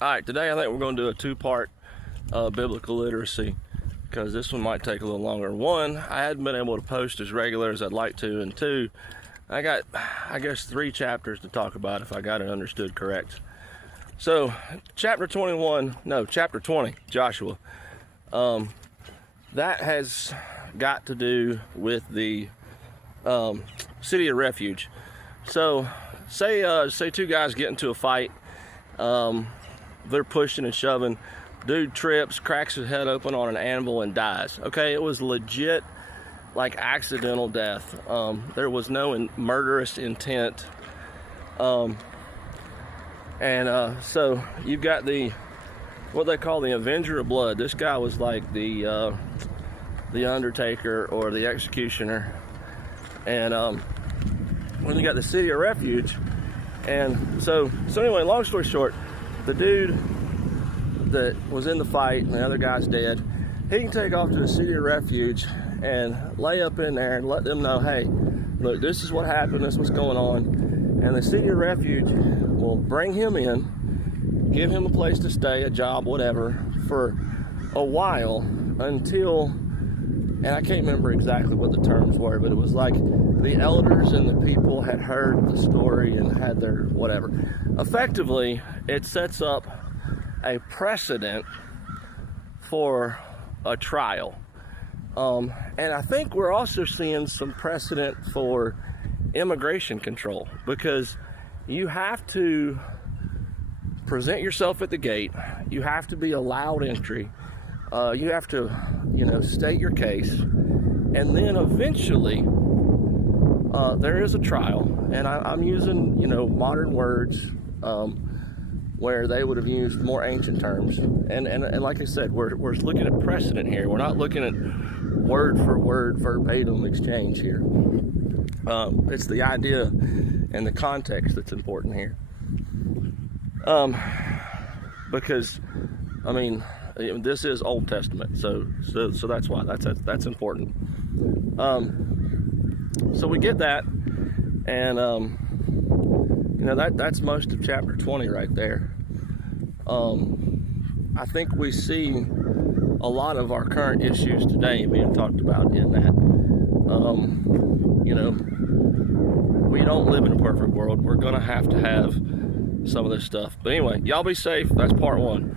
All right, today I think we're going to do a two-part biblical literacy because this one might take a little longer. One, I hadn't been able to post as regular as I'd like to, and two, I got, I guess, 3 chapters to talk about if I got it understood correct. So, chapter 20, Joshua, that has got to do with the city of refuge. So, say 2 guys get into a fight. They're pushing and shoving. Dude trips, cracks his head open on an anvil and dies. Okay, it was legit, like, accidental death. There was no murderous intent. So you've got what they call the Avenger of Blood. This guy was like the Undertaker or the Executioner. And when you got the city of refuge, and so anyway, long story short, the dude that was in the fight and the other guy's dead, he can take off to the city of refuge and lay up in there and let them know, hey, look, this is what happened, this is what's going on. And the city of refuge will bring him in, give him a place to stay, a job, whatever, for a while until, and I can't remember exactly what the terms were, but it was like the elders and the people had heard the story and had their whatever. Effectively, it sets up a precedent for a trial. And I think we're also seeing some precedent for immigration control, because you have to present yourself at the gate, you have to be allowed entry, you have to, state your case, and then eventually there is a trial. And I'm using, modern words where they would have used more ancient terms. And like I said, we're looking at precedent here. We're not looking at word for word verbatim exchange here. It's the idea and the context that's important here. Because, this is Old Testament, so that's why that's important. So we get that, and that's most of chapter 20 right there. I think we see a lot of our current issues today being talked about in that. We don't live in a perfect world. We're gonna have to have some of this stuff. But anyway, y'all be safe. That's part 1.